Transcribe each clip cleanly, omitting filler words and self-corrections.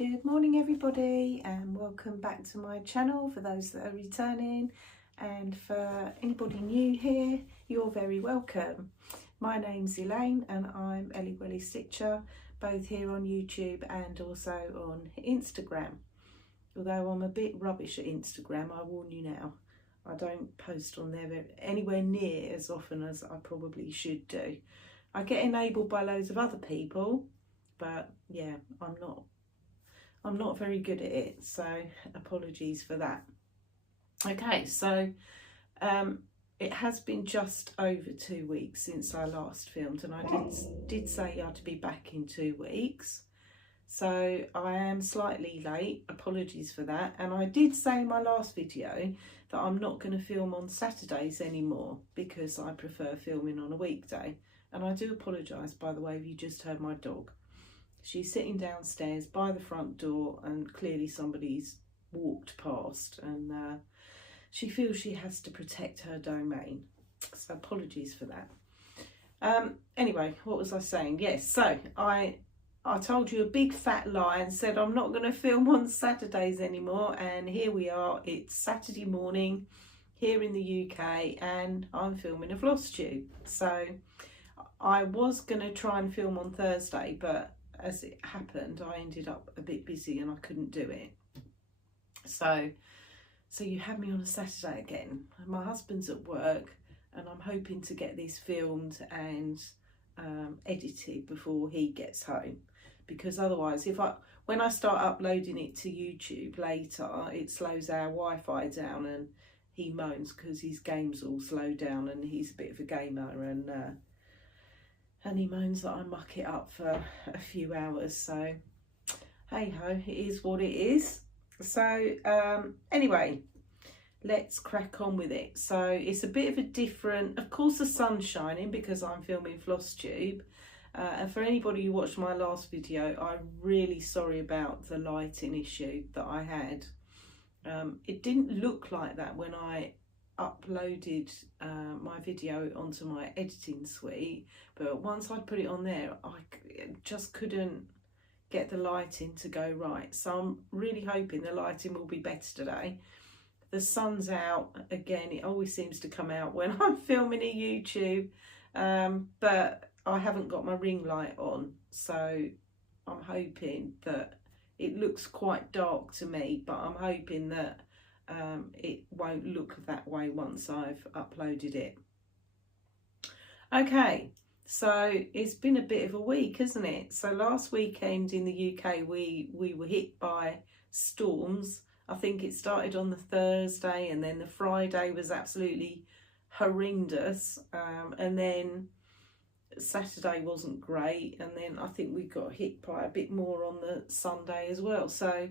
Good morning everybody, and welcome back to my channel for those that are returning, and for anybody new here, you're very welcome. My name's Elaine and I'm Ellie Welly Stitcher, both here on YouTube and also on Instagram. Although I'm a bit rubbish at Instagram, I warn you now. I don't post on there anywhere near as often as I probably should do. I get enabled by loads of other people, but yeah, I'm not very good at it, so apologies for that. Okay, so it has been just over 2 weeks since I last filmed, and I did say I'd be back in 2 weeks, so I am slightly late, apologies for that. And I did say in my last video that I'm not going to film on Saturdays anymore because I prefer filming on a weekday, and I do apologise, by the way, if you just heard my dog. She's sitting downstairs by the front door and clearly somebody's walked past, and she feels she has to protect her domain. So apologies for that. Anyway, what was I saying? Yes, so I told you a big fat lie and said I'm not going to film on Saturdays anymore, and here we are. It's Saturday morning here in the UK and I'm filming a Flosstube. So I was going to try and film on Thursday, but as it happened, I ended up a bit busy and I couldn't do it. So you had me on a Saturday again. My husband's at work and I'm hoping to get this filmed and edited before he gets home, because otherwise when I start uploading it to YouTube later, it slows our Wi-Fi down and he moans because his games all slow down, and he's a bit of a gamer, and he moans that I muck it up for a few hours. So hey ho, it is what it is. So anyway, let's crack on with it. So it's a bit of a different, of course the sun's shining because I'm filming Flosstube, and for anybody who watched my last video, I'm really sorry about the lighting issue that I had. It didn't look like that when I uploaded my video onto my editing suite, but once I put it on there, I just couldn't get the lighting to go right. So I'm really hoping the lighting will be better today. The sun's out again. It always seems to come out when I'm filming a YouTube, but I haven't got my ring light on, so I'm hoping that it looks quite dark to me, but I'm hoping that it won't look that way once I've uploaded it. Okay, so it's been a bit of a week, isn't it? So last weekend in the UK we were hit by storms. I think it started on the Thursday and then the Friday was absolutely horrendous, and then Saturday wasn't great, and then I think we got hit by a bit more on the Sunday as well. So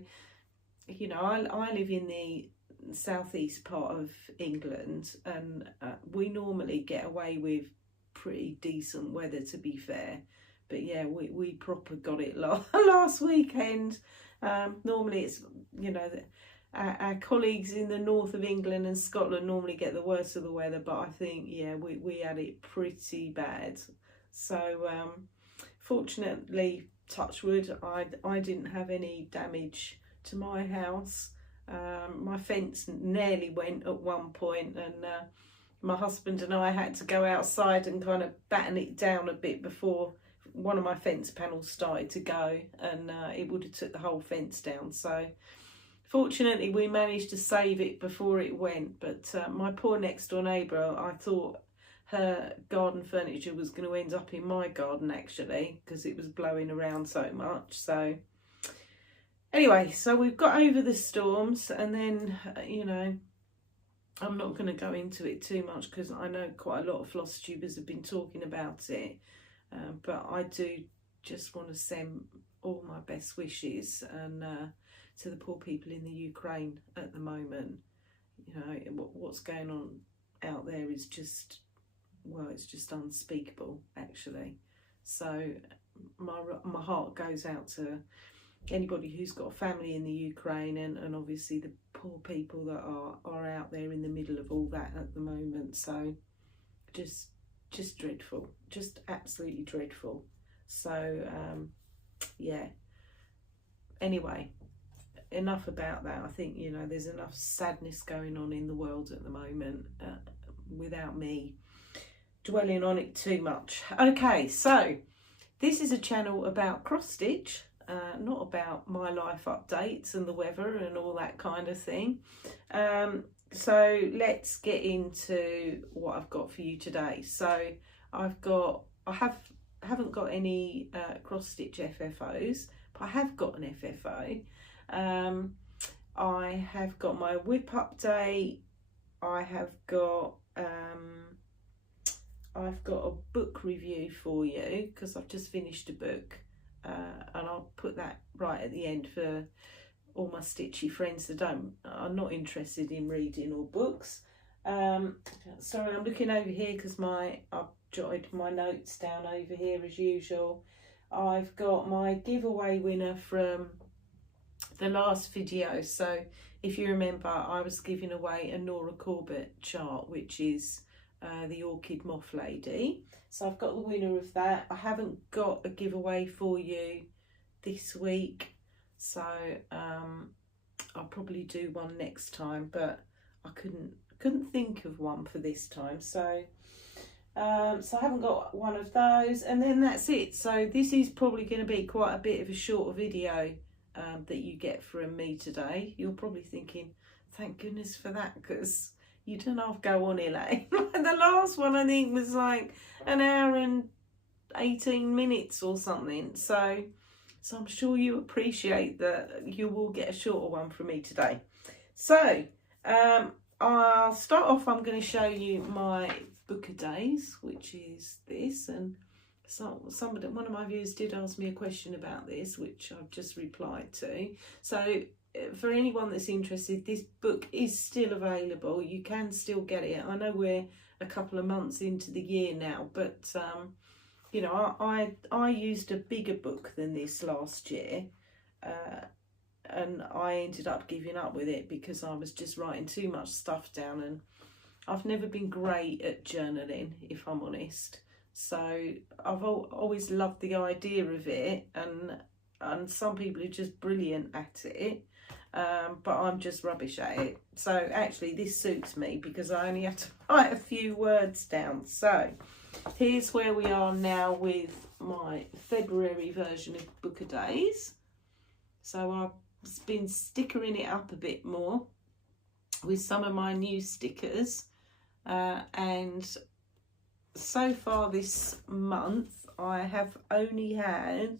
you know, I live in the southeast part of England, and we normally get away with pretty decent weather, to be fair, but yeah, we proper got it last weekend. Normally it's, you know, our colleagues in the north of England and Scotland normally get the worst of the weather, but I think, yeah, we had it pretty bad. So fortunately, touch wood, I didn't have any damage to my house. My fence nearly went at one point, and my husband and I had to go outside and kind of batten it down a bit before one of my fence panels started to go, and it would have took the whole fence down. So fortunately we managed to save it before it went, but my poor next door neighbour, I thought her garden furniture was going to end up in my garden actually, because it was blowing around so much. So anyway, so we've got over the storms, and then, you know, I'm not going to go into it too much because I know quite a lot of Flosstubers have been talking about it, but I do just want to send all my best wishes and to the poor people in the Ukraine at the moment. You know, what's going on out there is just, well, it's just unspeakable actually. So my heart goes out to anybody who's got a family in the Ukraine, and obviously the poor people that are out there in the middle of all that at the moment. So just dreadful, just absolutely dreadful. So yeah, anyway, enough about that. I think, you know, there's enough sadness going on in the world at the moment without me dwelling on it too much. Okay, so this is a channel about cross stitch, not about my life updates and the weather and all that kind of thing. So let's get into what I've got for you today. So I haven't got any cross stitch FFOs, but I have got an FFO. I have got my WIP update. I've got a book review for you because I've just finished a book, and I'll put that right at the end for all my stitchy friends that are not interested in reading or books. Sorry, I'm looking over here because I've jotted my notes down over here as usual. I've got my giveaway winner from the last video. So if you remember, I was giving away a Nora Corbett chart, which is the Orchid Moth Lady. So I've got the winner of that. I haven't got a giveaway for you this week, so I'll probably do one next time, but I couldn't think of one for this time. So so I haven't got one of those, and then that's it. So this is probably going to be quite a bit of a shorter video that you get from me today. You're probably thinking, thank goodness for that, because you don't have to go on, Elaine. The last one I think was like an hour and 18 minutes or something. So I'm sure you appreciate that you will get a shorter one from me today. So I'll start off. I'm going to show you my book a days, which is this, and one of my viewers did ask me a question about this, which I've just replied to. So for anyone that's interested, this book is still available. You can still get it. I know we're a couple of months into the year now, but you know, I used a bigger book than this last year, and I ended up giving up with it because I was just writing too much stuff down, and I've never been great at journaling, if I'm honest. So I've always loved the idea of it, and some people are just brilliant at it, but I'm just rubbish at it. So actually this suits me because I only have to write a few words down. So here's where we are now with my February version of Book a Days. So I've been stickering it up a bit more with some of my new stickers, and so far this month I have only had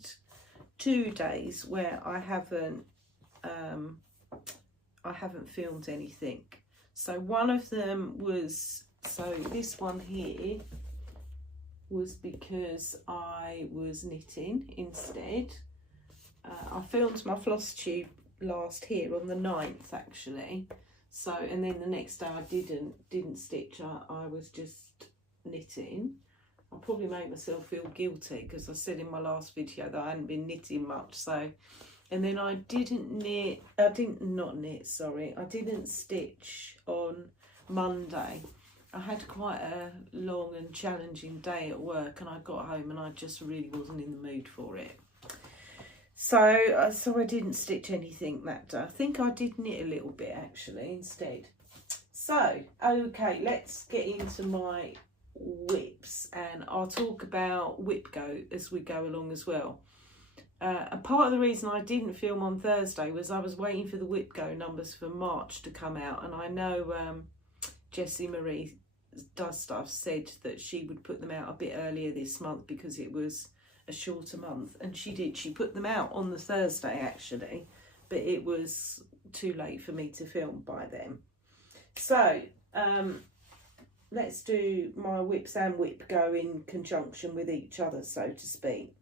2 days where I haven't filmed anything. So one of them was, so this one here was because I was knitting instead. I filmed my Flosstube last here on the 9th actually. So, and then the next day I didn't stitch. I was just knitting. I'll probably make myself feel guilty because I said in my last video that I hadn't been knitting much. So, and then I didn't stitch on Monday. I had quite a long and challenging day at work, and I got home and I just really wasn't in the mood for it. So I didn't stitch anything that day. I think I did knit a little bit actually instead. So, okay, let's get into my WIPs, and I'll talk about WIPGO as we go along as well. A part of the reason I didn't film on Thursday was I was waiting for the WIPGO numbers for March to come out, and I know Jessie Marie Does Stuff said that she would put them out a bit earlier this month because it was a shorter month, and she did. She put them out on the Thursday actually, but it was too late for me to film by then. So let's do my WIPs and WIPGO in conjunction with each other, so to speak.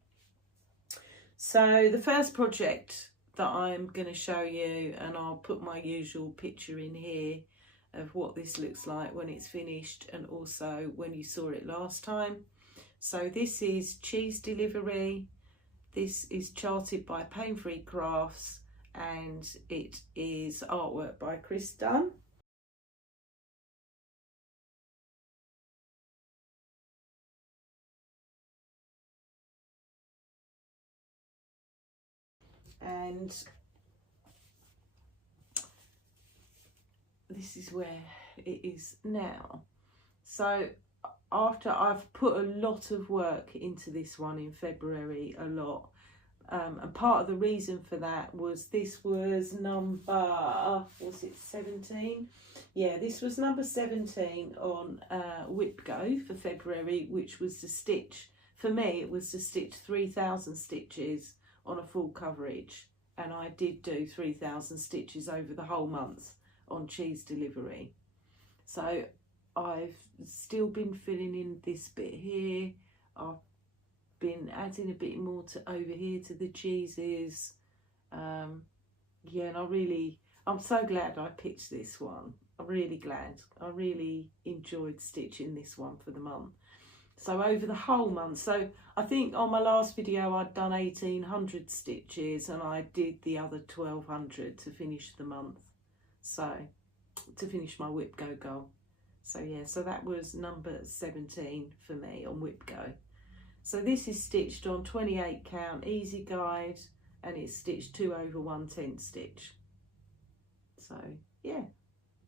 So the first project that I'm going to show you, and I'll put my usual picture in here of what this looks like when it's finished and also when you saw it last time. So this is Cheese Delivery. This is charted by Pain Free Crafts, and it is artwork by Chris Dunn. and this is where it is now. So after I've put a lot of work into this one in February, a lot, and part of the reason for that was this was number, was it 17? Yeah, this was number 17 on WIPGO for February, which was to stitch, for me it was to stitch 3,000 stitches on a full coverage, and I did do 3,000 stitches over the whole month on cheese delivery. So I've still been filling in this bit here. I've been adding a bit more to over here to the cheeses. Yeah, and I'm so glad I picked this one. I'm really glad. I really enjoyed stitching this one for the month. So over the whole month, so I think on my last video I'd done 1,800 stitches, and I did the other 1,200 to finish the month. So to finish my WIPGO goal. So yeah, so that was number 17 for me on WIPGO. So this is stitched on 28 count easy guide, and it's stitched 2 over 1/10 stitch. So yeah,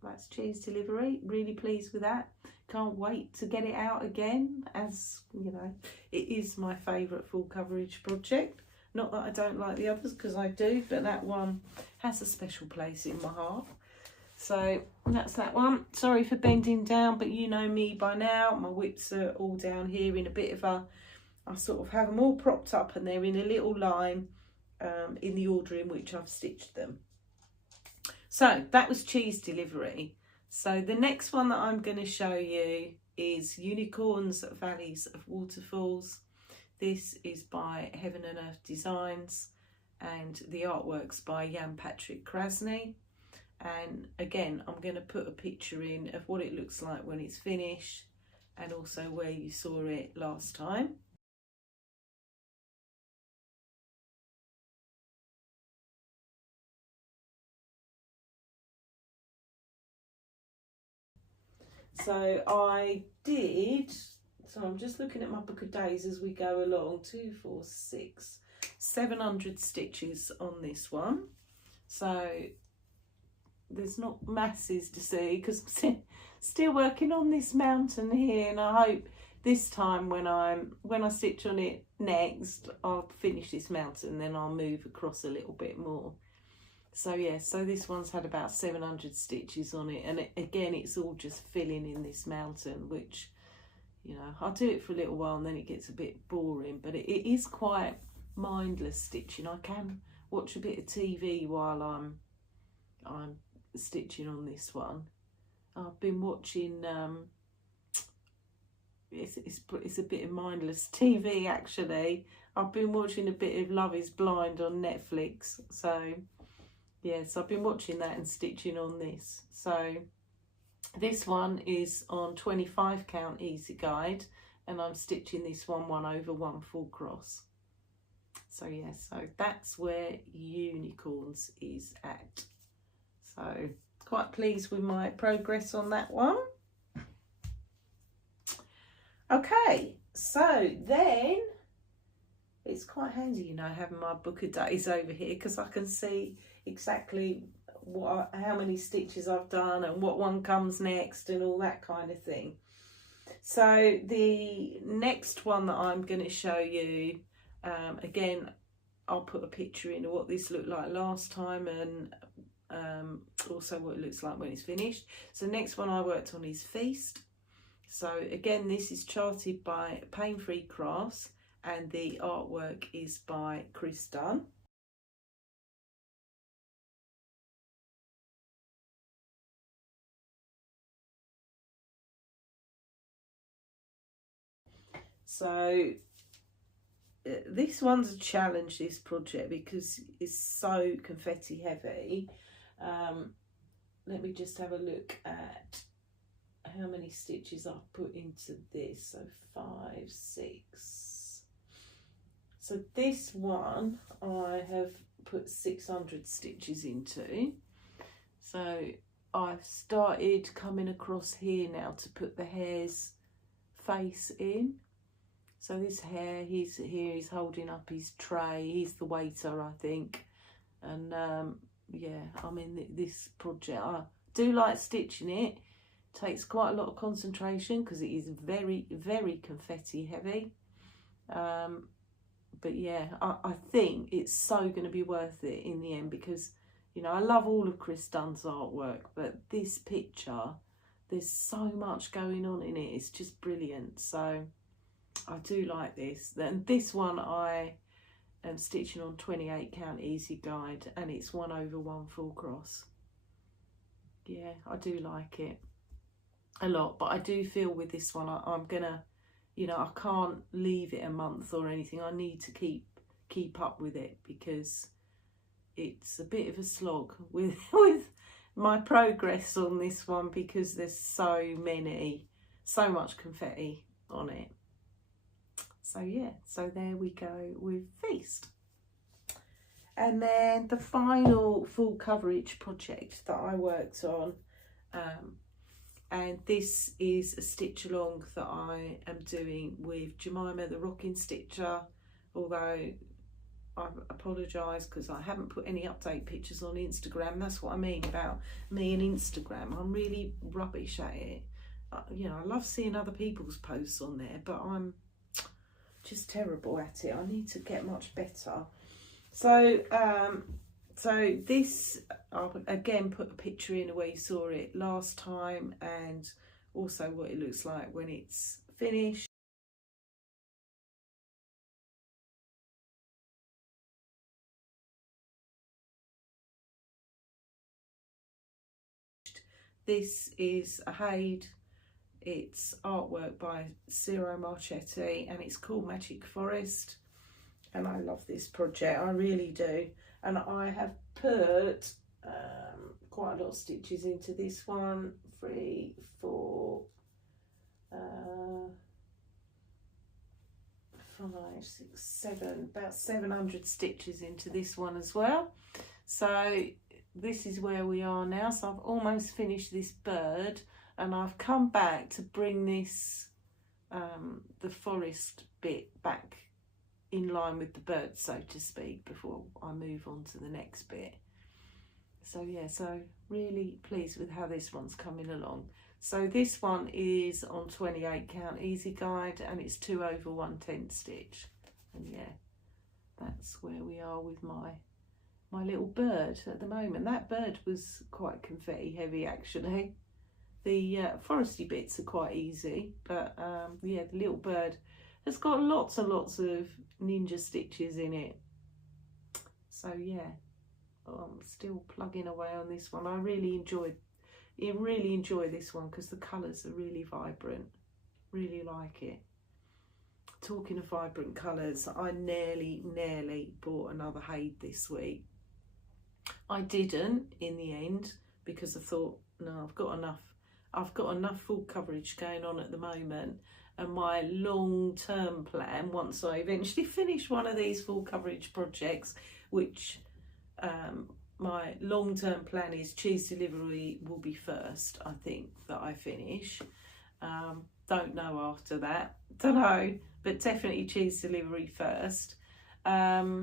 that's cheese delivery. Really pleased with that. Can't wait to get it out again, as you know, it is my favourite full coverage project. Not that I don't like the others, because I do, but that one has a special place in my heart. So that's that one. Sorry for bending down, but you know me by now. My whips are all down here in a bit of a, I sort of have them all propped up and they're in a little line in the order in which I've stitched them. So that was cheese delivery. So the next one that I'm going to show you is Unicorns, Valleys of Waterfalls. This is by Heaven and Earth Designs, and the artwork's by Jan Patrick Krasny. And again, I'm going to put a picture in of what it looks like when it's finished, and also where you saw it last time. So I did, so I'm just looking at my book of days as we go along, 2, 4, 6, 700 stitches on this one. So there's not masses to see because I'm still working on this mountain here, and I hope this time when I stitch on it next, I'll finish this mountain, then I'll move across a little bit more. So yeah, so this one's had about 700 stitches on it, and again it's all just filling in this mountain, which, you know, I'll do it for a little while and then it gets a bit boring, but it is quite mindless stitching. I can watch a bit of TV while I'm stitching on this one. I've been watching it's a bit of mindless TV actually. I've been watching a bit of Love is Blind on Netflix, so yeah, so I've been watching that and stitching on this. So this one is on 25 count easy guide, and I'm stitching this one 1 over 1 full cross. So yeah, so that's where Unicorns is at. So quite pleased with my progress on that one. Okay, so then it's quite handy, you know, having my book of days over here, because I can see exactly how many stitches I've done and what one comes next and all that kind of thing. So the next one that I'm going to show you, again, I'll put a picture in of what this looked like last time, and also what it looks like when it's finished. So the next one I worked on is Feast. So again, this is charted by Pain Free Crafts, and the artwork is by Chris Dunn. So this one's a challenge, this project, because it's so confetti heavy. Let me just have a look at how many stitches I've put into this. So 5, 6. So this one I have put 600 stitches into. So I've started coming across here now to put the hare's face in. So this hare, he's holding up his tray. He's the waiter, I think. And yeah, I mean, this project, I do like stitching it. Takes quite a lot of concentration because it is very, very confetti heavy. But yeah, I think it's so going to be worth it in the end, because, you know, I love all of Chris Dunn's artwork, but this picture, there's so much going on in it. It's just brilliant. So I do like this. And this one I am stitching on 28 count easy guide, and it's 1/1 full cross. Yeah, I do like it a lot, but I do feel with this one I'm gonna, you know, I can't leave it a month or anything. I need to keep up with it, because it's a bit of a slog with my progress on this one, because there's so much confetti on it. So yeah, so there we go with Feast. And then the final full coverage project that I worked on, and this is a stitch along that I am doing with Jemima the Rocking Stitcher, although I apologise because I haven't put any update pictures on Instagram. That's what I mean about me and Instagram. I'm really rubbish at it. You know, I love seeing other people's posts on there, but I'm just terrible at it. I need to get much better. So so this, I'll again put a picture in where you saw it last time, and also what it looks like when it's finished. This is a Haid. It's artwork by Ciro Marchetti, and it's called Magic Forest. And I love this project, I really do. And I have put quite a lot of stitches into this one. 3, 4, 5, 6, 7, about 700 stitches into this one as well. So this is where we are now. So I've almost finished this bird, and I've come back to bring this the forest bit back in line with the bird, so to speak, before I move on to the next bit. So yeah, so really pleased with how this one's coming along. So this one is on 28 count easy guide, and it's 2/110 stitch. And yeah, that's where we are with my little bird at the moment. That bird was quite confetti heavy actually. The foresty bits are quite easy, but yeah, the little bird has got lots and lots of ninja stitches in it. So yeah, I'm still plugging away on this one. I really enjoy this one because the colours are really vibrant. Really like it. Talking of vibrant colours, I nearly bought another Haid this week. I didn't in the end, because I thought, no, I've got enough full coverage going on at the moment. And my long-term plan, once I eventually finish one of these full coverage projects, which my long-term plan is cheese delivery will be first, I think, that I finish. Don't know after that, don't know, but definitely cheese delivery first. My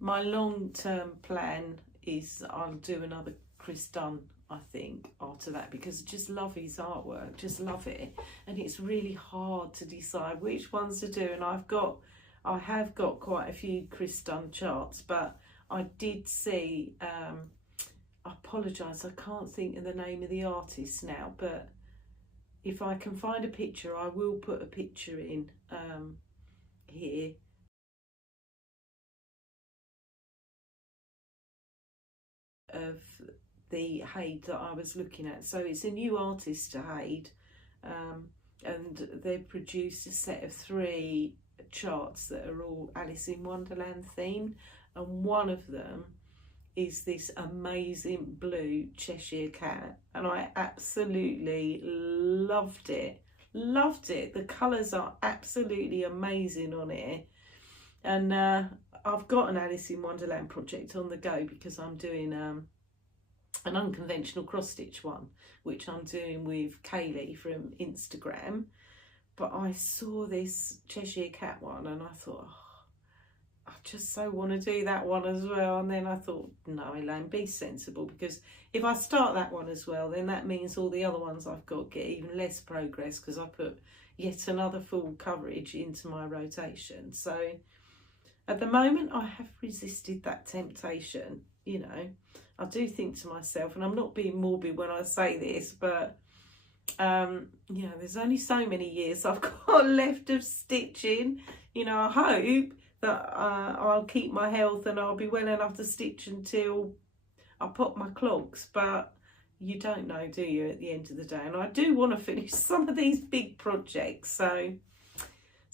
long-term plan is I'll do another Chris Dunn, I think, after that, because I just love his artwork, just love it. And it's really hard to decide which ones to do. And I have got quite a few Chris Dunn charts, but I did see, I apologise, I can't think of the name of the artist now, but if I can find a picture, I will put a picture in here. Of the Haid that I was looking at. So it's a new artist to Haid, and they've produced a set of 3 charts that are all Alice in Wonderland themed, and one of them is this amazing blue Cheshire cat, and I absolutely loved it. The colours are absolutely amazing on it. And I've got an Alice in Wonderland project on the go, because I'm doing an unconventional cross stitch one, which I'm doing with Kaylee from Instagram. But I saw this Cheshire cat one and I thought, oh, I just so want to do that one as well. And then I thought, no, Elaine, be sensible, because if I start that one as well, then that means all the other ones I've got get even less progress, because I put yet another full coverage into my rotation. So at the moment I have resisted that temptation. You know, I do think to myself, and I'm not being morbid when I say this, but you know, there's only so many years I've got left of stitching. You know, I hope that I'll keep my health and I'll be well enough to stitch until I pop my clogs, but you don't know, do you, at the end of the day? And I do want to finish some of these big projects, so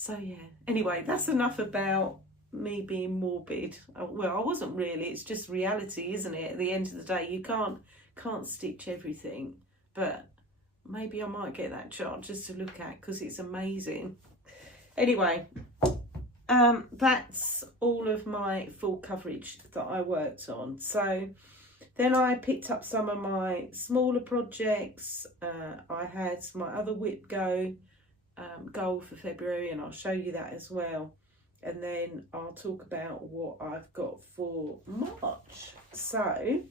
yeah. Anyway, that's enough about me being morbid. Well, I wasn't really, it's just reality, isn't it? At the end of the day, you can't stitch everything, but maybe I might get that chart just to look at, because it's amazing. Anyway, that's all of my full coverage that I worked on. So then I picked up some of my smaller projects. I had my other WIPGO goal for February, and I'll show you that as well. And then I'll talk about what I've got for March. So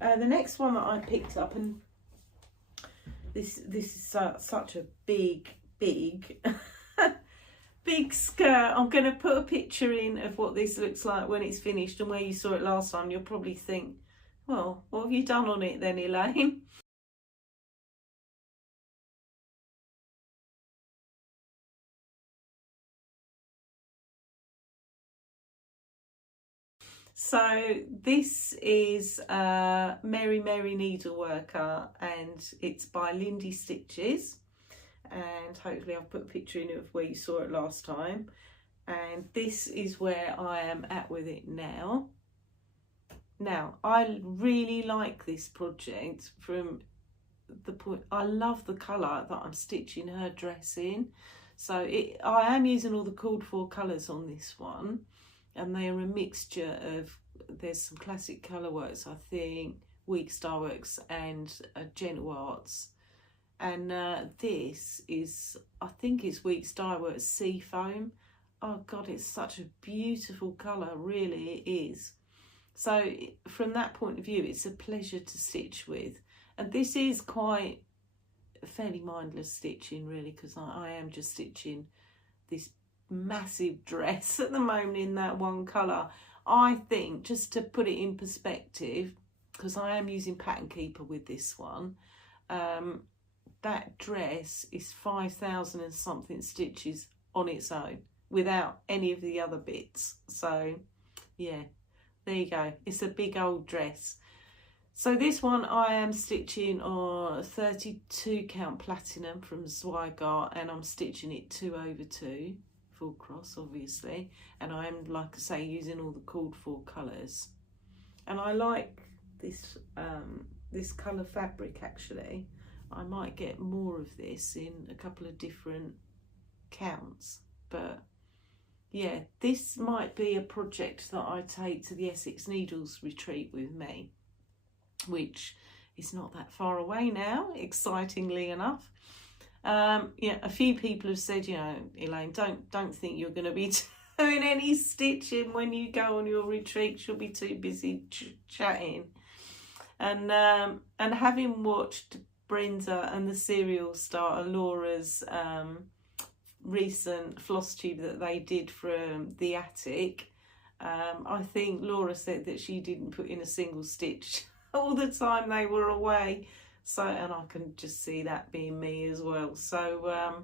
the next one that I picked up, and this is such a big big skirt. I'm going to put a picture in of what this looks like when it's finished, and where you saw it last time you'll probably think, well, what have you done on it then, Elaine? So this is Merry Merry Needleworker, and it's by Lindy Stitches, and hopefully I've put a picture in of where you saw it last time. And this is where I am at with it now. Now, I really like this project from the point, I love the colour that I'm stitching her dress in. So I am using all the called for colours on this one, and they are a mixture of, there's some classic colourworks, I think, Week Star Works and Gentle Arts. And this is, I think it's Week Star Works Sea Foam. Oh God, it's such a beautiful colour, really it is. So from that point of view, it's a pleasure to stitch with. And this is quite fairly mindless stitching, really, because I am just stitching this massive dress at the moment in that one colour. I think, just to put it in perspective, because I am using Pattern Keeper with this one, that dress is 5,000 and something stitches on its own without any of the other bits. So yeah, there you go, it's a big old dress. So this one I am stitching on 32 count platinum from Zweigart, and I'm stitching it 2/2 full cross, obviously, and I am, like I say, using all the called for colours. And I like this this colour fabric. Actually, I might get more of this in a couple of different counts, but yeah, this might be a project that I take to the Essex Needles retreat with me, which is not that far away now, excitingly enough. Yeah, a few people have said, you know, Elaine, don't think you're going to be doing any stitching when you go on your retreat. You'll be too busy chatting. And having watched Brenda and the serial star Laura's recent Flosstube that they did from the attic, I think Laura said that she didn't put in a single stitch all the time they were away. So, and I can just see that being me as well. So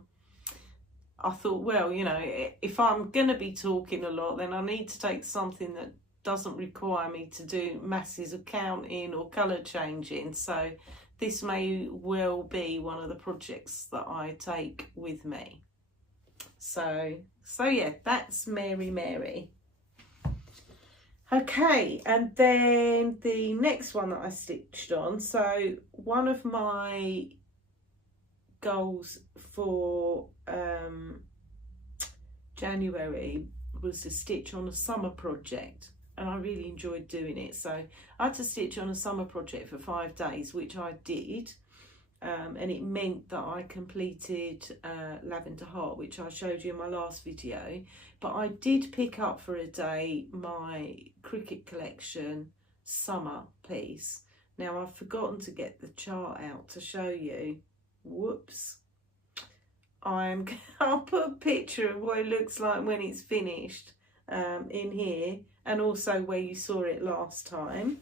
I thought, well, you know, if I'm going to be talking a lot, then I need to take something that doesn't require me to do masses of counting or colour changing. So this may well be one of the projects that I take with me. So yeah, that's Mary Mary. Okay, and then the next one that I stitched on, so one of my goals for January was to stitch on a summer project, and I really enjoyed doing it. So I had to stitch on a summer project for 5 days, which I did. and it meant that I completed Lavender Heart, which I showed you in my last video. But I did pick up for a day my Cricut Collection summer piece. Now I've forgotten to get the chart out to show you. Whoops. I'll put a picture of what it looks like when it's finished in here, and also where you saw it last time.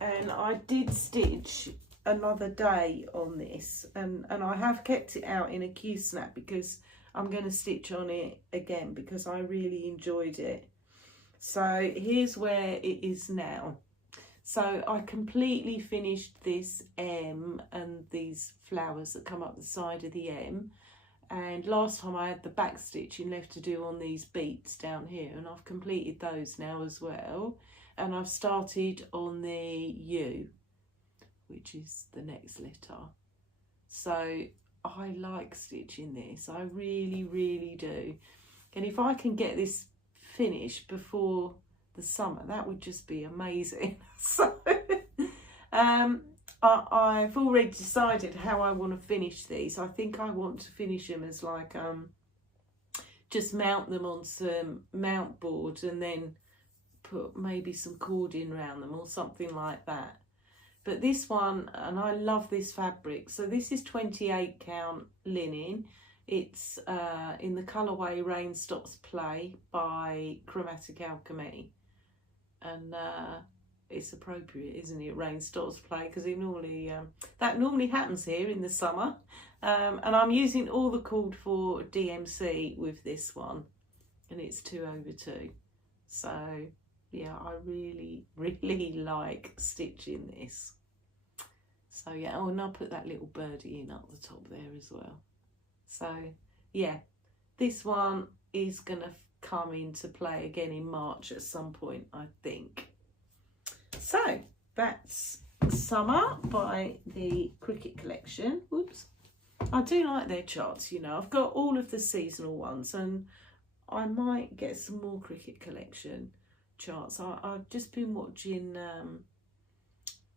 And I did stitch another day on this, and I have kept it out in a Q-snap because I'm going to stitch on it again because I really enjoyed it. So here's where it is now. So I completely finished this M and these flowers that come up the side of the M, and last time I had the back stitching left to do on these beats down here, and I've completed those now as well. And I've started on the U, which is the next letter. So I like stitching this, I really do. And if I can get this finished before the summer, that would just be amazing. So I've already decided how I want to finish these. I think I want to finish them as like just mount them on some mount boards and then put maybe some cording around them or something like that. But this one, and I love this fabric, so this is 28 count linen. It's in the colourway Rain Stops Play by Chromatic Alchemy, and it's appropriate, isn't it? Rain Stops Play, because it normally that normally happens here in the summer. And I'm using all the called for DMC with this one, and it's 2/2. So yeah, I really like stitching this. So yeah, oh, and I'll put that little birdie in up the top there as well. So yeah, this one is gonna come into play again in March at some point, I think. So that's Summer by the Cricut Collection. Whoops. I do like their charts, you know. I've got all of the seasonal ones, and I might get some more Cricut Collection charts. I've just been watching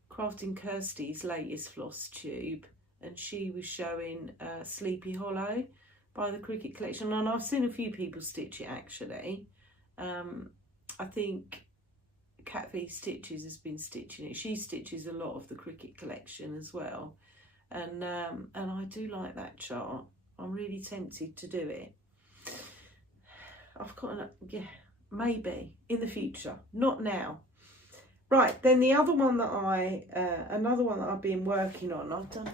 Crafting Kirsty's latest Flosstube, and she was showing Sleepy Hollow by the Cricut Collection, and I've seen a few people stitch it actually. I think CatVstitches has been stitching it. She stitches a lot of the Cricut Collection as well, and I do like that chart. I'm really tempted to do it. I've got yeah, maybe in the future, not now. Right, then the other one that another one that I've been working on, I've done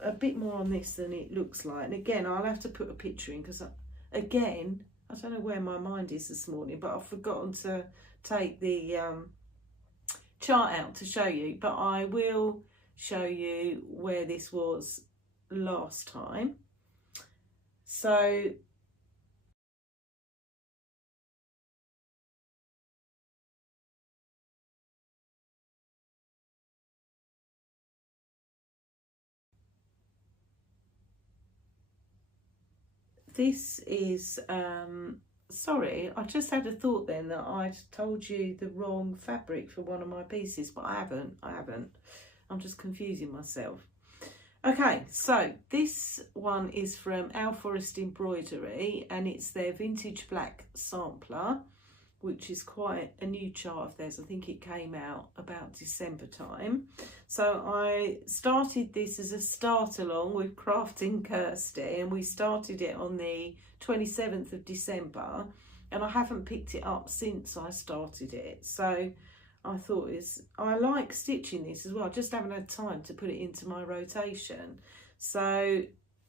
a bit more on this than it looks like, and again I'll have to put a picture in because again I don't know where my mind is this morning, but I've forgotten to take the chart out to show you, but I will show you where this was last time. So this is sorry, I just had a thought then that I'd told you the wrong fabric for one of my pieces, but I haven't. I'm just confusing myself. Okay, so this one is from Our Forest Embroidery, and it's their Vintage Black Sampler, which is quite a new chart of theirs. I think it came out about December time. So I started this as a start along with Crafting Kirsty, and we started it on the 27th of December, and I haven't picked it up since I started it. So I thought I like stitching this as well, I just haven't had time to put it into my rotation. So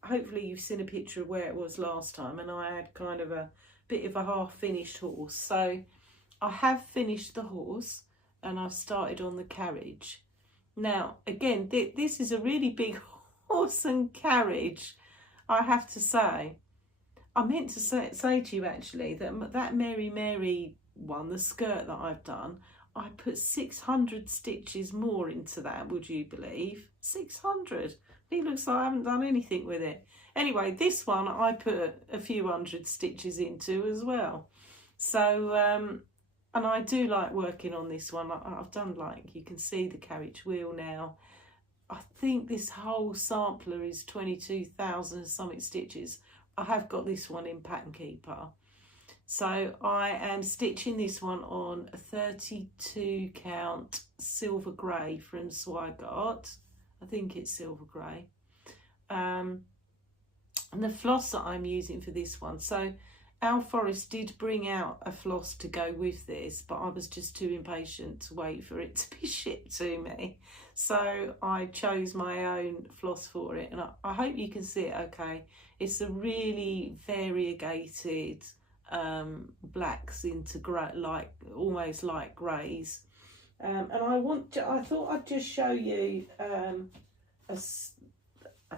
hopefully you've seen a picture of where it was last time, and I had kind of a bit of a half finished horse. So I have finished the horse and I've started on the carriage. Now again, this is a really big horse and carriage, I have to say. I meant to say to you actually that Mary Mary one, the skirt that I've done, I put 600 stitches more into that, would you believe? 600. It looks like I haven't done anything with it. Anyway, this one I put a few hundred stitches into as well. So, and I do like working on this one. I've done, like, you can see the carriage wheel now. I think this whole sampler is 22,000 something stitches. I have got this one in Pattern Keeper. So I am stitching this one on a 32 count silver grey from Zweigart. I think it's silver grey. And the floss that I'm using for this one. So Al Forest did bring out a floss to go with this, but I was just too impatient to wait for it to be shipped to me. So I chose my own floss for it, and I hope you can see it okay. It's a really variegated blacks into grey, like almost light greys. And I thought I'd just show you a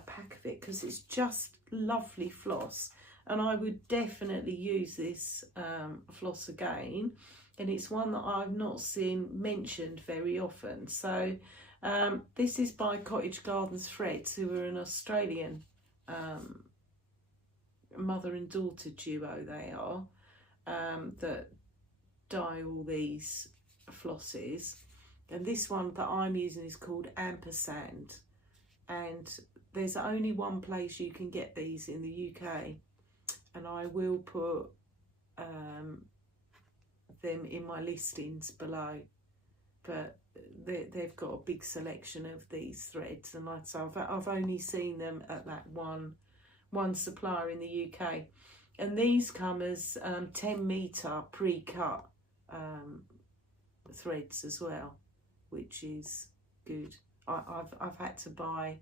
pack of it because it's just lovely floss. And I would definitely use this floss again, and it's one that I've not seen mentioned very often. So this is by Cottage Garden Threads, who are an Australian mother and daughter duo. They are that dye all these flosses, and this one that I'm using is called Ampersand, and there's only one place you can get these in the UK. And I will put them in my listings below, but they've got a big selection of these threads, and like so I've only seen them at that one supplier in the UK, and these come as 10 metre pre-cut threads as well, which is good. I've had to buy,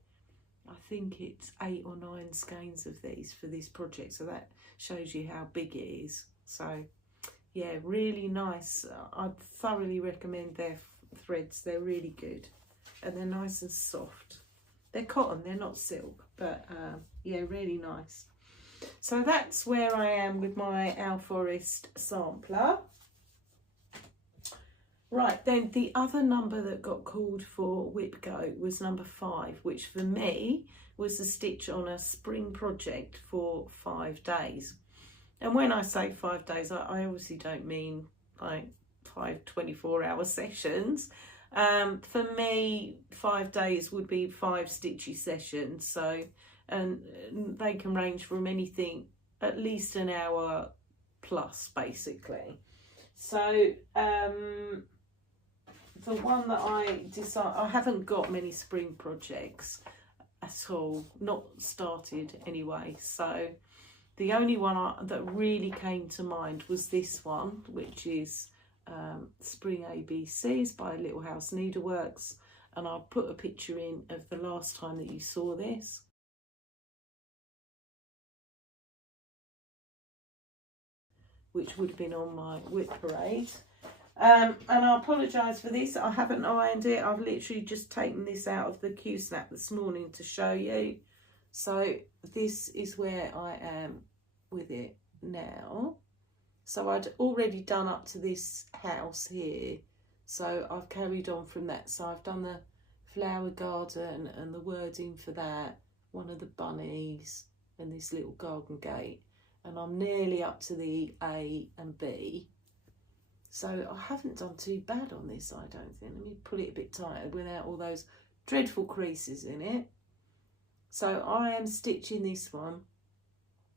I think it's 8 or 9 skeins of these for this project, so that shows you how big it is. So yeah, really nice. I'd thoroughly recommend their threads. They're really good, and they're nice and soft. They're cotton, they're not silk, but yeah, really nice. So that's where I am with my Al Forest sampler. Right, then the other number that got called for WIPGO was number 5, which for me was a stitch on a spring project for 5 days. And when I say 5 days, I obviously don't mean like 5 24-hour sessions. For me, 5 days would be 5 stitchy sessions. So, and they can range from anything, at least an hour plus, basically. So, the one that I haven't got many spring projects at all, not started anyway. So the only one that really came to mind was this one, which is Spring ABCs by Little House Needleworks. And I'll put a picture in of the last time that you saw this. Which would have been on my WIP parade. And I apologise for this, I haven't ironed it. I've literally just taken this out of the Q-snap this morning to show you. So this is where I am with it now. So I'd already done up to this house here, so I've carried on from that. So I've done the flower garden and the wording for that, one of the bunnies, and this little garden gate, and I'm nearly up to the A and B. So I haven't done too bad on this, I don't think. Let me pull it a bit tighter without all those dreadful creases in it. So I am stitching this one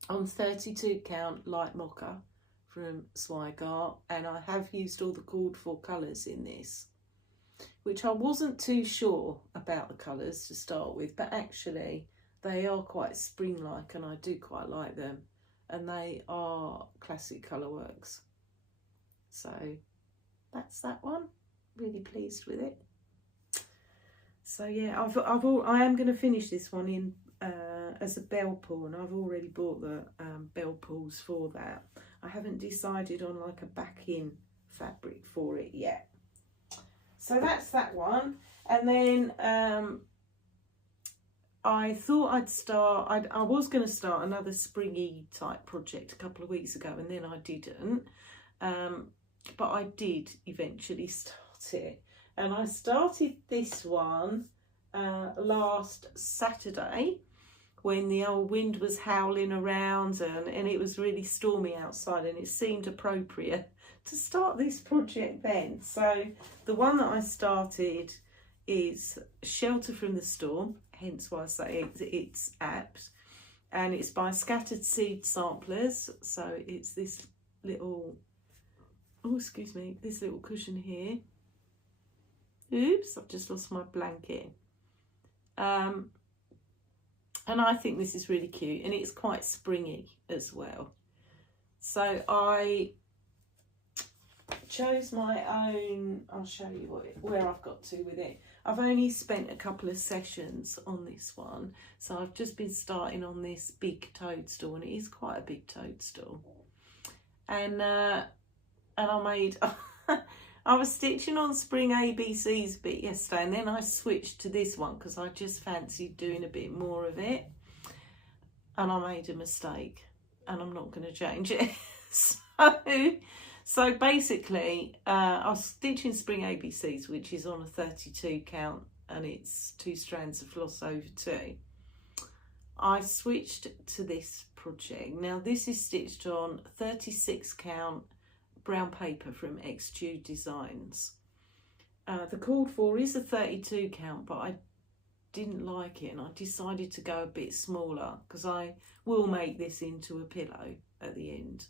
on 32 count light mocha from Zweigart, and I have used all the called for colours in this, which I wasn't too sure about the colours to start with, but actually they are quite spring-like and I do quite like them, and they are classic Colourworks. So that's that one. Really pleased with it. So yeah, I am going to finish this one in as a bell pull, and I've already bought the bell pulls for that. I haven't decided on like a backing fabric for it yet. So that's that one. And then I thought I'd start, I was going to start another springy type project a couple of weeks ago, and then I didn't. But I did eventually start it, and I started this one last Saturday when the old wind was howling around and it was really stormy outside, and it seemed appropriate to start this project then. So the one that I started is Shelter from the Storm, hence why I say it's apt, and it's by Scattered Seed Samplers. So it's this little, oh excuse me, this little cushion here. Oops, I've just lost my blanket. And I think this is really cute, and it's quite springy as well. So I chose my own, I'll show you where I've got to with it. I've only spent a couple of sessions on this one, so I've just been starting on this big toadstool, and it is quite a big toadstool. And I made I was stitching on Spring ABC's bit yesterday, and then I switched to this one because I just fancied doing a bit more of it, and I made a mistake, and I'm not going to change it. So basically, I was stitching Spring ABC's, which is on a 32 count, and it's 2 strands of floss over 2. I switched to this project. Now this is stitched on 36 count brown paper from XJuDesign. The called for is a 32 count, but I didn't like it, and I decided to go a bit smaller because I will make this into a pillow at the end.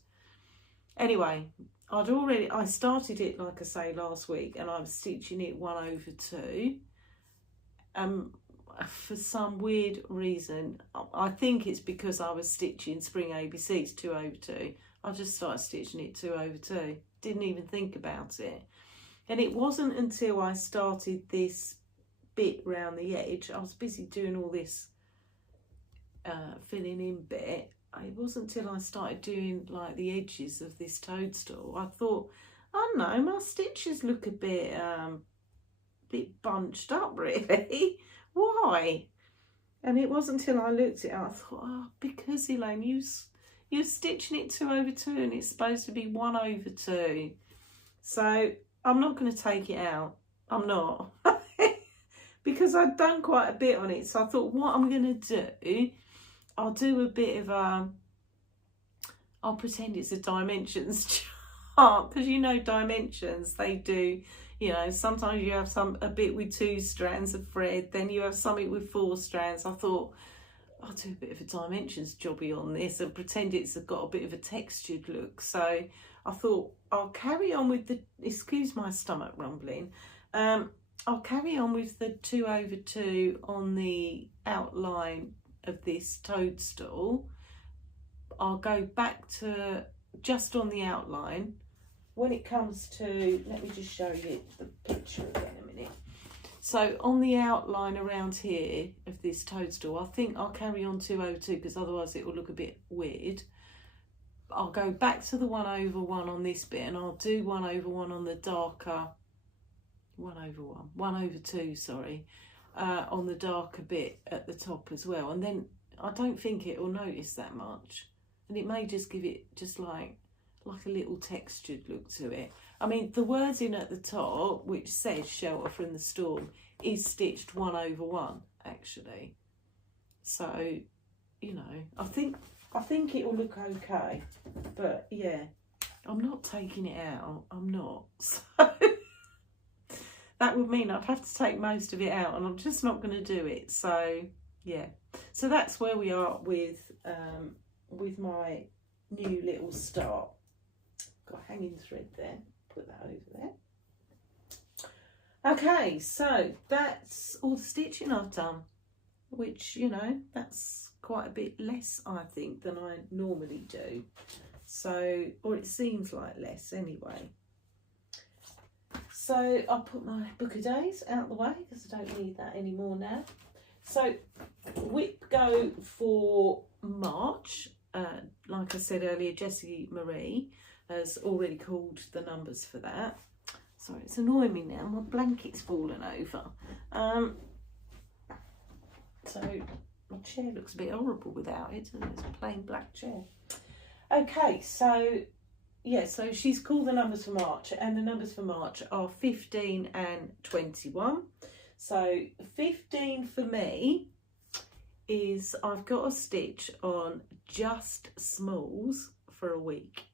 Anyway, I started it, like I say, last week, and I was stitching it 1 over 2. For some weird reason, I think it's because I was stitching Spring ABC's 2 over 2. I just started stitching it 2 over 2. Didn't even think about it. And it wasn't until I started this bit round the edge, I was busy doing all this filling in bit. It wasn't until I started doing like the edges of this toadstool, I thought, I don't know, my stitches look a bit bunched up really. Why? And it wasn't until I looked at it, I thought, oh, because Elaine, you're stitching it 2 over 2 and it's supposed to be 1 over 2. So I'm not going to take it out. I'm not. Because I'd done quite a bit on it. So I thought what I'm going to do, I'll do a bit of I'll pretend it's a dimensions chart. Because you know dimensions, they do, you know, sometimes you have a bit with 2 strands of thread, then you have something with 4 strands. I thought, I'll do a bit of a dimensions jobby on this and pretend it's got a bit of a textured look. So I thought I'll carry on with the, excuse my stomach rumbling, I'll carry on with the 2 over 2 on the outline of this toadstool. I'll go back to just on the outline. When it comes to, let me just show you the picture again a minute. So on the outline around here of this toadstool, I think I'll carry on 2 over 2 because otherwise it will look a bit weird. I'll go back to the 1 over 1 on this bit, and I'll do 1 over 1 on the darker, 1 over 2, sorry, on the darker bit at the top as well. And then I don't think it will notice that much, and it may just give it just like a little textured look to it. I mean, the wording at the top, which says Shelter from the Storm, is stitched 1 over 1 actually. So, you know, I think it will look okay. But yeah, I'm not taking it out. I'm not. So that would mean I'd have to take most of it out, and I'm just not going to do it. So yeah, so that's where we are with my new little start. Got a hanging thread there, put that over there. Okay, so that's all the stitching I've done, which, you know, that's quite a bit less, I think, than I normally do. So, or it seems like less anyway. So I'll put my book of days out the way because I don't need that anymore now. So WIPGO for March, like I said earlier, Jessie Marie has already called the numbers for that. Sorry, it's annoying me now, my blanket's fallen over. So my chair looks a bit horrible without it, and it's a plain black chair. Okay, so yeah, so she's called the numbers for March, and the numbers for March are 15 and 21. So 15 for me is I've got to stitch on just smalls for a week.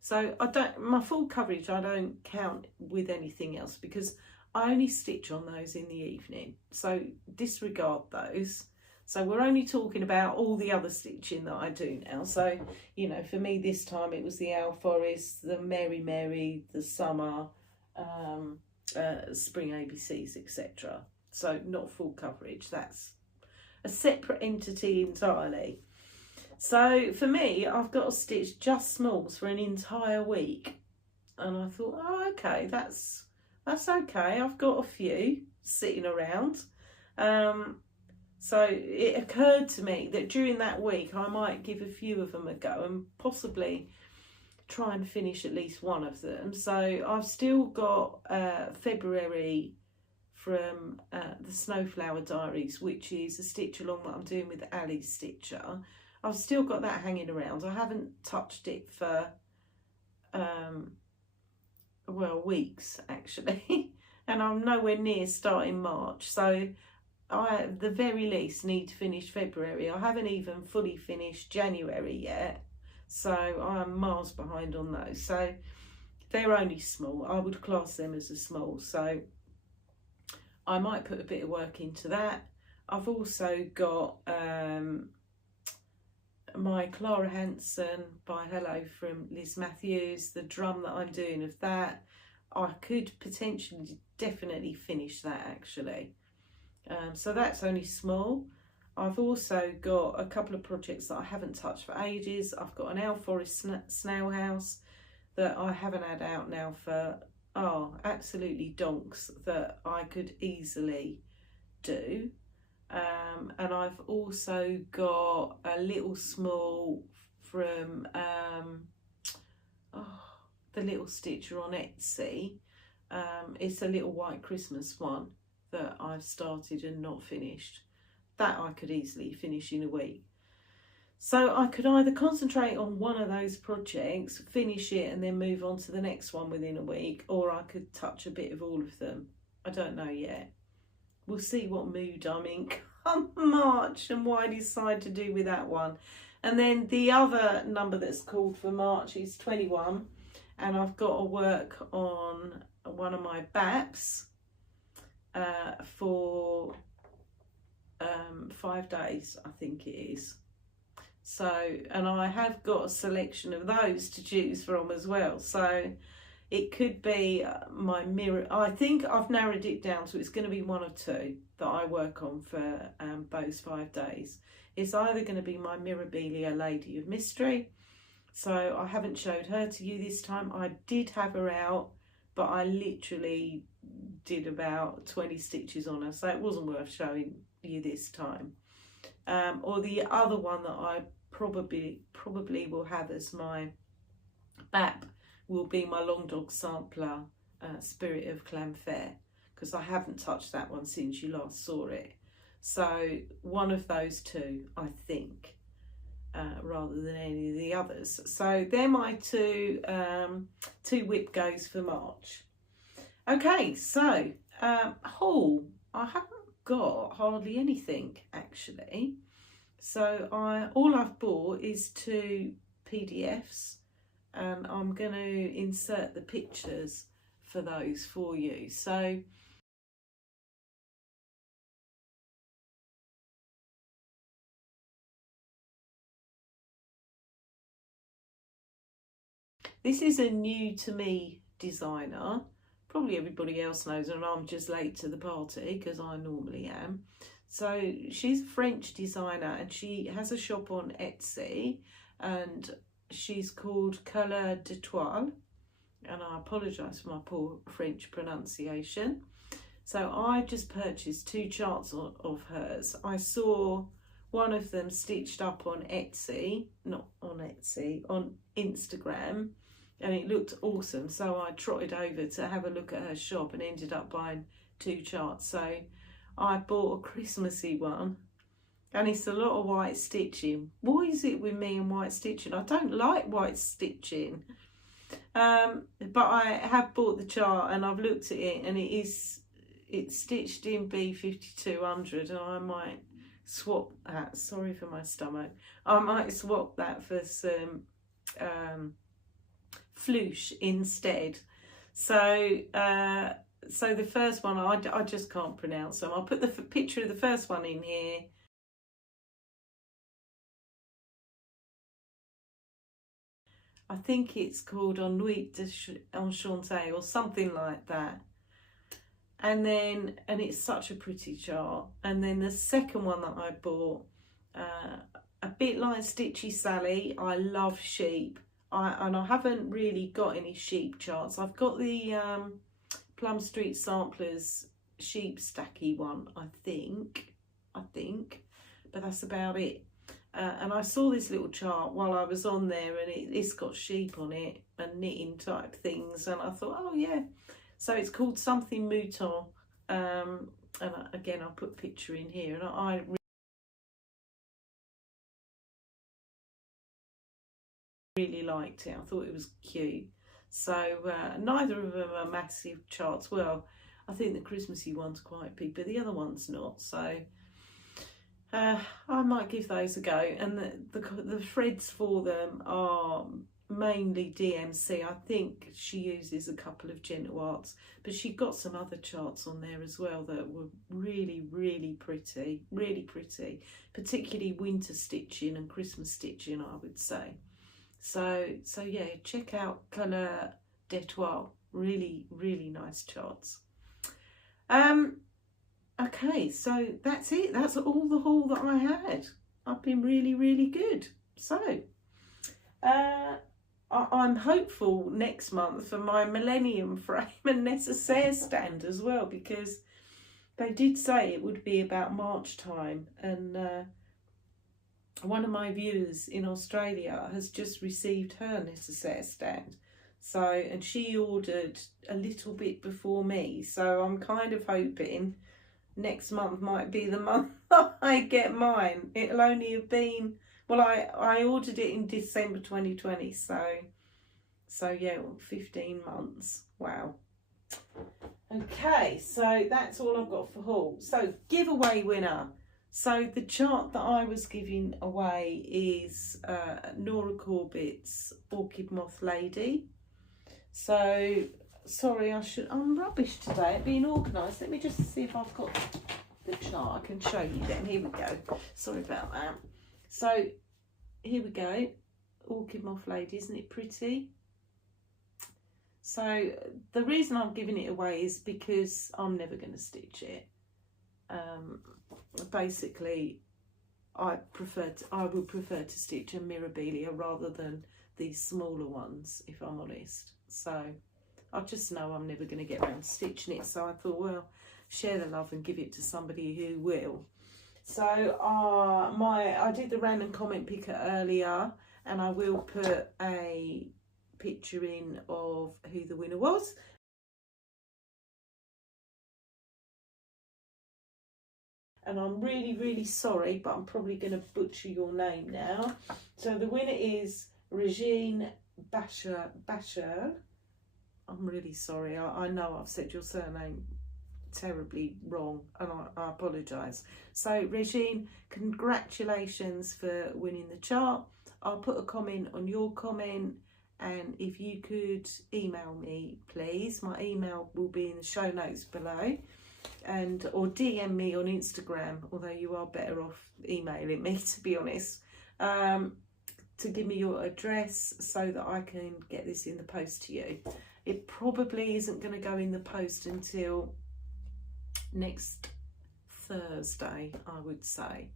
So my full coverage I don't count with anything else because I only stitch on those in the evening. So disregard those. So we're only talking about all the other stitching that I do now. So, you know, for me this time it was the Owl Forest, the Mary Mary, the Summer, Spring ABCs, etc. So not full coverage. That's a separate entity entirely. So for me, I've got to stitch just smalls for an entire week. And I thought, oh, okay, that's okay. I've got a few sitting around. So it occurred to me that during that week, I might give a few of them a go and possibly try and finish at least one of them. So I've still got February from the Snowflower Diaries, which is a stitch along that I'm doing with Ali's Stitcher. I've still got that hanging around. I haven't touched it for, well, weeks actually. And I'm nowhere near starting March. So I, at the very least, need to finish February. I haven't even fully finished January yet. So I'm miles behind on those. So they're only small. I would class them as a small. So I might put a bit of work into that. I've also got my Clara Hanson by Hello from Liz Matthews, the drum that I'm doing of that. I could potentially definitely finish that actually. So that's only small. I've also got a couple of projects that I haven't touched for ages. I've got an Owl Forest snail house that I haven't had out now for, oh, absolutely donks, that I could easily do. And I've also got a little small from the Little Stitcher on Etsy. It's a little white Christmas one that I've started and not finished. That I could easily finish in a week. So I could either concentrate on one of those projects, finish it and then move on to the next one within a week, or I could touch a bit of all of them. I don't know yet. We'll see what mood I'm in come March and what I decide to do with that one. And then the other number that's called for March is 21, and I've got to work on one of my BAPs for 5 days, I think it is. So, and I have got a selection of those to choose from as well. So it could be my mirror. I think I've narrowed it down to it's going to be one or two that I work on for those 5 days. It's either going to be my Mirabilia Lady of Mystery. So I haven't showed her to you this time. I did have her out, but I literally did about 20 stitches on her. So it wasn't worth showing you this time. Or the other one that I probably will have as my BAP will be my Long Dog Sampler Spirit of Clanfair, because I haven't touched that one since you last saw it. So one of those two, I think, rather than any of the others. So they're my two WIPGOs for March. Okay, so haul. I haven't got hardly anything actually. So all I've bought is 2 PDFs, and I'm going to insert the pictures for those for you. So this is a new to me designer. Probably everybody else knows her, and I'm just late to the party because I normally am. So she's a French designer and she has a shop on Etsy, and she's called CouleurdEtoile, and I apologise for my poor French pronunciation. So I just purchased 2 charts of hers. I saw one of them stitched up on Etsy, not on Etsy, on Instagram, and it looked awesome. So I trotted over to have a look at her shop and ended up buying 2 charts. So I bought a Christmassy one, and it's a lot of white stitching. What is it with me and white stitching? I don't like white stitching. But I have bought the chart and I've looked at it, and it it's stitched in B5200, and I might swap that, sorry for my stomach, I might swap that for some floosh instead. So so the first one I just can't pronounce them. I'll put the picture of the first one in here. I think it's called Nuit d'Enchanté or something like that. And it's such a pretty chart. And then the second one that I bought, a bit like Stitchy Sally, I love sheep. And I haven't really got any sheep charts. I've got the Plum Street Samplers sheep stacky one, I think, but that's about it. And I saw this little chart while I was on there, and it's got sheep on it and knitting type things, and I thought, oh yeah. So it's called something Mouton, and again I'll put a picture in here, and I really liked it. I thought it was cute. So neither of them are massive charts. Well, I think the Christmassy one's quite big, but the other one's not. So I might give those a go. And the threads for them are mainly DMC. I think she uses a couple of Gentle Arts, but she got some other charts on there as well that were really, really pretty, particularly winter stitching and Christmas stitching, I would say. So yeah, check out CouleurdEtoile. Really, really nice charts. Okay, so that's it. That's all the haul that I had. I've been really, really good. So I'm hopeful next month for my Millennium Frame and Necessaire stand as well, because they did say it would be about March time, and one of my viewers in Australia has just received her Necessaire stand. So, and she ordered a little bit before me, so I'm kind of hoping next month might be the month I get mine. It'll only have been, well, I ordered it in December 2020, so yeah, 15 months. Wow. Okay, so that's all I've got for haul. So giveaway winner. So the chart that I was giving away is Nora Corbett's Orchid Moth Lady. So sorry, I'm rubbish today at being organised. Let me just see if I've got the chart. I can show you then. Here we go. Sorry about that. So here we go. Orchid Moth Lady, isn't it pretty? So the reason I'm giving it away is because I'm never going to stitch it. Basically, I would prefer to stitch a Mirabilia rather than these smaller ones, if I'm honest. So I just know I'm never going to get around to stitching it, so I thought, well, share the love and give it to somebody who will. So I did the random comment picker earlier, and I will put a picture in of who the winner was. And I'm really, really sorry, but I'm probably going to butcher your name now. So the winner is Regine Basher. I'm really sorry. I know I've said your surname terribly wrong, and I apologise. So Regine, congratulations for winning the chart. I'll put a comment on your comment, and if you could email me, please. My email will be in the show notes below. Or DM me on Instagram, although you are better off emailing me, to be honest, to give me your address so that I can get this in the post to you. It probably isn't going to go in the post until next Thursday, I would say.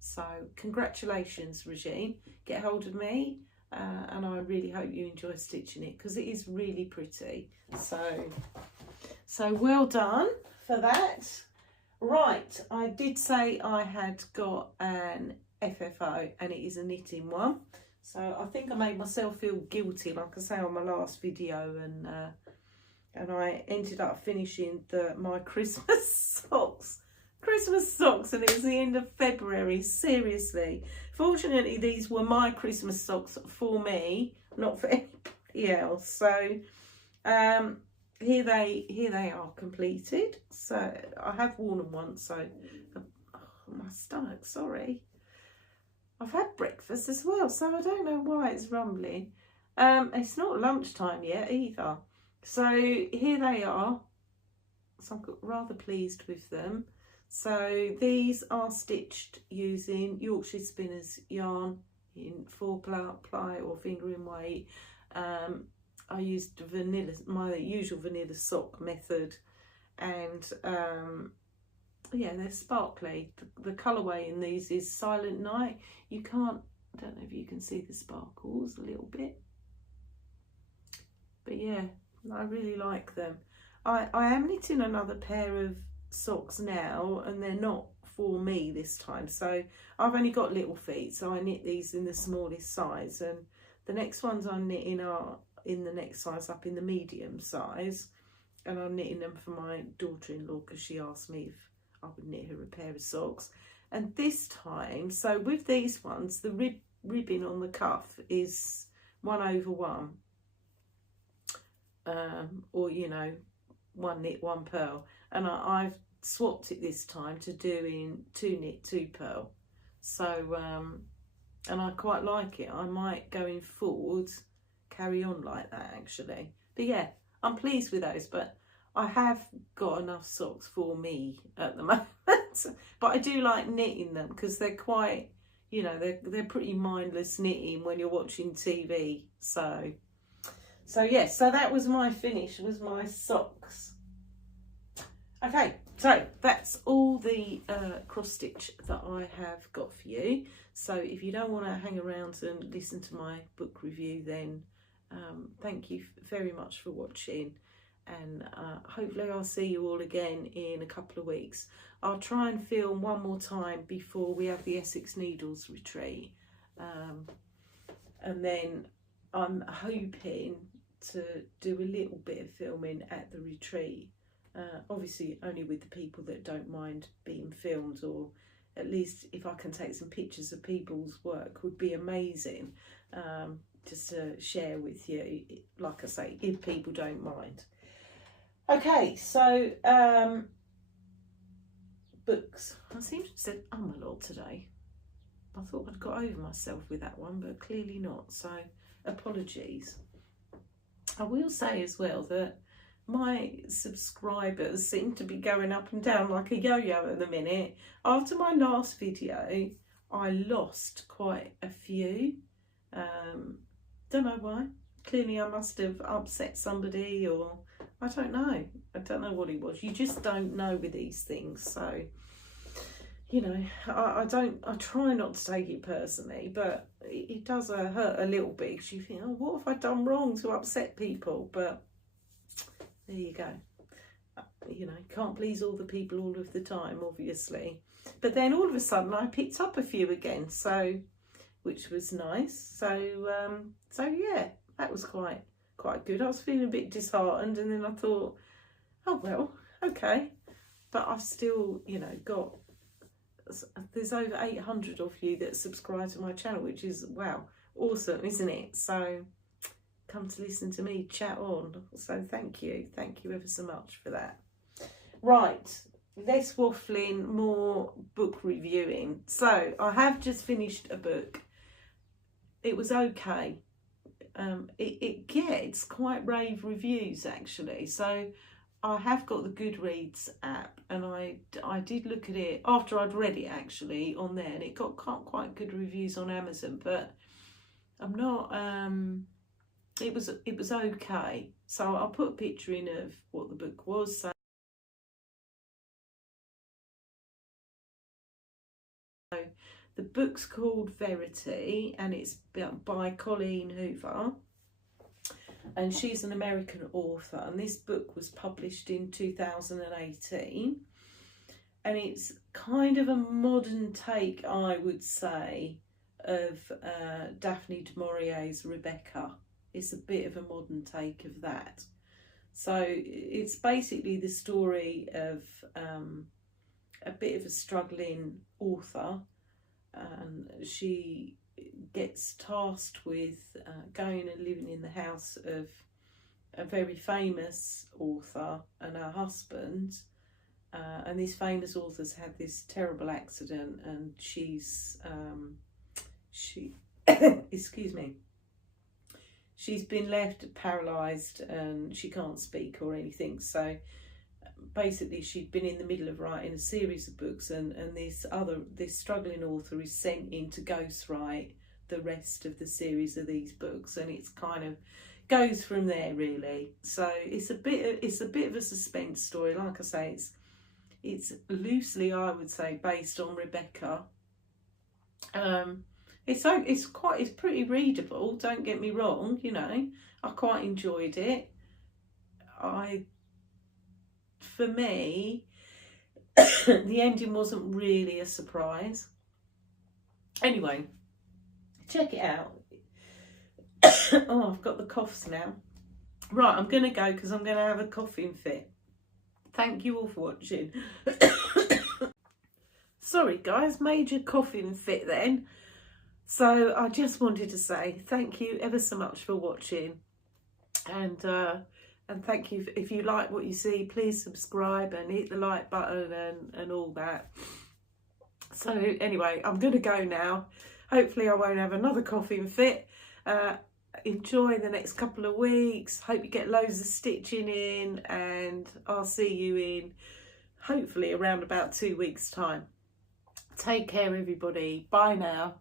So congratulations, Regine. Get hold of me, and I really hope you enjoy stitching it, because it is really pretty. So well done for that. Right, I did say I had got an FFO, and it is a knitting one. So I think I made myself feel guilty, like I say on my last video, and I ended up finishing my Christmas socks. And it was the end of February, seriously. Fortunately, these were my Christmas socks for me, not for anybody else. So here they are completed. So I have worn them once, so oh, my stomach, sorry. I've had breakfast as well, so I don't know why it's rumbling. It's not lunchtime yet either. So here they are. So I'm rather pleased with them. So these are stitched using Yorkshire Spinners yarn in 4-ply or fingering weight. I used vanilla, my usual vanilla sock method, and yeah, they're sparkly. The colourway in these is Silent Night. You can't, I don't know if you can see the sparkles a little bit, but yeah, I really like them. I am knitting another pair of socks now, and they're not for me this time, so I've only got little feet, so I knit these in the smallest size, and the next ones I'm knitting are in the next size up in the medium size, and I'm knitting them for my daughter-in-law because she asked me if I would knit her a pair of socks. And this time, so with these ones, the ribbing on the cuff is 1/1, or you know, 1 knit 1 purl, and I've swapped it this time to doing 2 knit 2 purl. So and I quite like it. I might going forward carry on like that actually. But yeah, I'm pleased with those, but I have got enough socks for me at the moment. But I do like knitting them because they're quite, you know, they're pretty mindless knitting when you're watching TV. So yeah, so that was my finish, was my socks. Okay, so that's all the cross stitch that I have got for you. So if you don't want to hang around and listen to my book review, then thank you very much for watching, and hopefully I'll see you all again in a couple of weeks. I'll try and film one more time before we have the Essex Needles retreat, and then I'm hoping to do a little bit of filming at the retreat, obviously only with the people that don't mind being filmed, or at least if I can take some pictures of people's work would be amazing, just to share with you, like I say, if people don't mind. Okay, so books. I seem to have said a lot today. I thought I'd got over myself with that one, but clearly not, so apologies. I will say as well that my subscribers seem to be going up and down like a yo-yo at the minute. After my last video, I lost quite a few. Don't know why. Clearly I must have upset somebody, or I don't know. I don't know what it was. You just don't know with these things. So, you know, I try not to take it personally, but it does hurt a little bit because you think, oh, what have I done wrong to upset people? But there you go. You know, can't please all the people all of the time, obviously. But then all of a sudden I picked up a few again, so which was nice. So yeah, that was quite good. I was feeling a bit disheartened, and then I thought, oh well, okay. But I've still, you know, got, there's over 800 of you that subscribe to my channel, which is, wow, awesome, isn't it? So come to listen to me chat on. So thank you ever so much for that. Right, less waffling, more book reviewing. So I have just finished a book. It was okay. It gets quite rave reviews actually. So I have got the Goodreads app, and I did look at it after I'd read it actually on there, and it got quite good reviews on Amazon, but I'm not, it was okay. So I'll put a picture in of what the book was. So the book's called Verity, and it's by Colleen Hoover, and she's an American author, and this book was published in 2018, and it's kind of a modern take, I would say, of Daphne du Maurier's Rebecca. It's a bit of a modern take of that. So it's basically the story of a bit of a struggling author, and she gets tasked with going and living in the house of a very famous author and her husband, and this famous author's had this terrible accident, and she's excuse me, she's been left paralysed and she can't speak or anything. So basically she'd been in the middle of writing a series of books, and this struggling author is sent in to ghostwrite the rest of the series of these books, and it's kind of goes from there really. So it's a bit of a suspense story. Like I say, it's loosely, I would say, based on Rebecca. It's pretty readable, don't get me wrong, you know. I quite enjoyed it. For me, the ending wasn't really a surprise. Anyway, check it out. Oh, I've got the coughs now. Right, I'm going to go because I'm going to have a coughing fit. Thank you all for watching. Sorry guys, major coughing fit then. So I just wanted to say thank you ever so much for watching, and thank you. If you like what you see, please subscribe and hit the like button and all that. So anyway, I'm going to go now. Hopefully I won't have another coughing fit. Enjoy the next couple of weeks. Hope you get loads of stitching in, and I'll see you in hopefully around about 2 weeks time. Take care everybody. Bye now.